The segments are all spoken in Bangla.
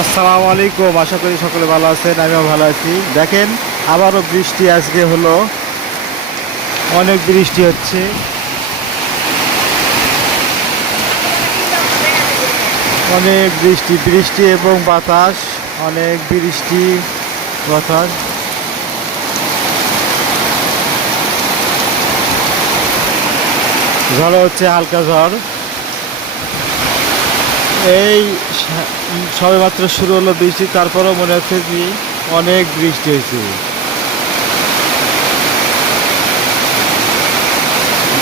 আসসালামু আলাইকুম, আশা করি সকলে ভালো আছেন। আমিও ভালো আছি। দেখেন, আবারও বৃষ্টি আজকে হলো, অনেক বৃষ্টি হচ্ছে। অনেক বৃষ্টি বৃষ্টি এবং বাতাস, অনেক বৃষ্টি বাতাস। ঝড় হচ্ছে, হালকা ঝড়। এই সবেমাত্র শুরু হলো বৃষ্টি, তারপরেও মনে হচ্ছে যে অনেক বৃষ্টি হয়েছে।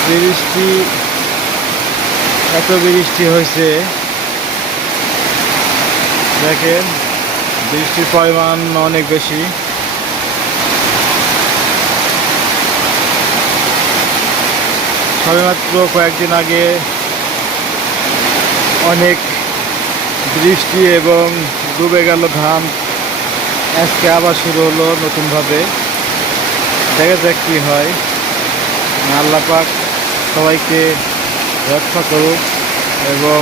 বৃষ্টি, এত বৃষ্টি হয়েছে, দেখেন বৃষ্টির পরিমাণ অনেক বেশি। সবেমাত্র কয়েকদিন আগে অনেক বৃষ্টি এবং ডুবে গেল ধান। আজকে আবার শুরু হলো নতুনভাবে। দেখা যাক কী হয়। আল্লাহ পাক সবাইকে রক্ষা করুক এবং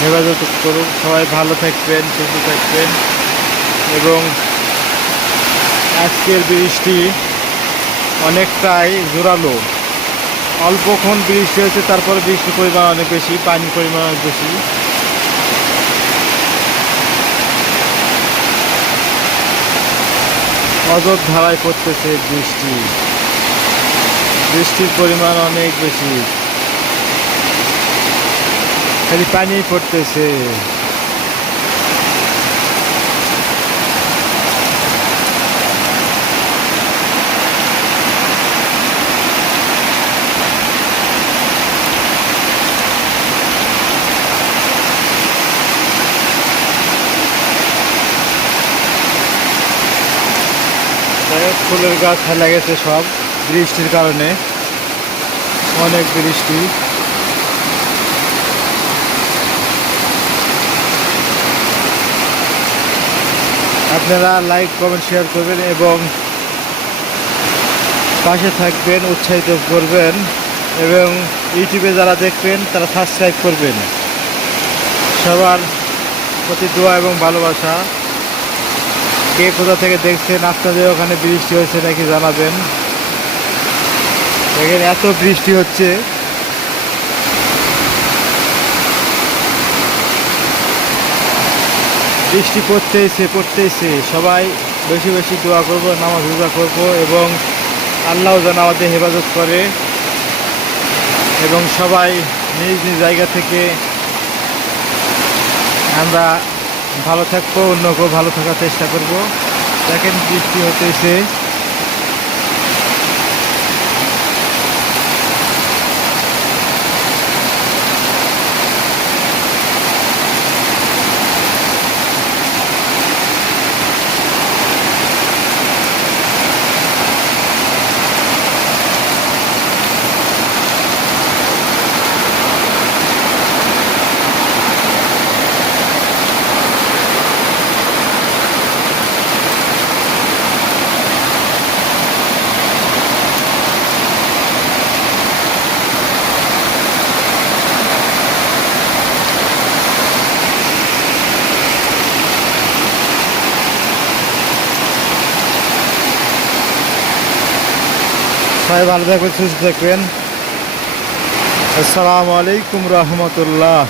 হেফাজত করুক। সবাই ভালো থাকবেন, সুস্থ থাকবেন। এবং আজকের বৃষ্টি অনেকটাই জোরালো। অল্পক্ষণ বৃষ্টি হয়েছে, তারপরে বৃষ্টির পরিমাণ অনেক বেশি, পানির পরিমাণ অনেক বেশি। অজর ধারায় পড়তেছে বৃষ্টি, বৃষ্টির পরিমাণ অনেক বেশি, খালি পানি পড়তেছে। ফুলের গাছ ফেলে গেছে সব বৃষ্টির কারণে, অনেক বৃষ্টি। আপনারা লাইক, কমেন্ট, শেয়ার করবেন এবং পাশে থাকবেন, উৎসাহিত করবেন। এবং ইউটিউবে যারা দেখবেন তারা সাবস্ক্রাইব করবেন। সবার প্রতি দোয়া এবং ভালোবাসা। কে কোথা থেকে দেখছেন, আপনাদের ওখানে বৃষ্টি হয়েছে নাকি জানাবেন। দেখেন এত বৃষ্টি হচ্ছে, বৃষ্টি পড়তেইছে। সবাই বেশি বেশি দোয়া করবো, নামাজ রোজা করবো এবং আল্লাহ যেন আমাদের হেফাজত করে এবং সবাই নিজ নিজ জায়গা থেকে আমরা ভালো থাকবো, অন্যকেও ভালো থাকার চেষ্টা করব। দেখেন বৃষ্টি হতেছে। সবাই ভালো থাকবেন, সুস্থ থাকবেন। আসসালামু আলাইকুম রহমতুল্লাহ।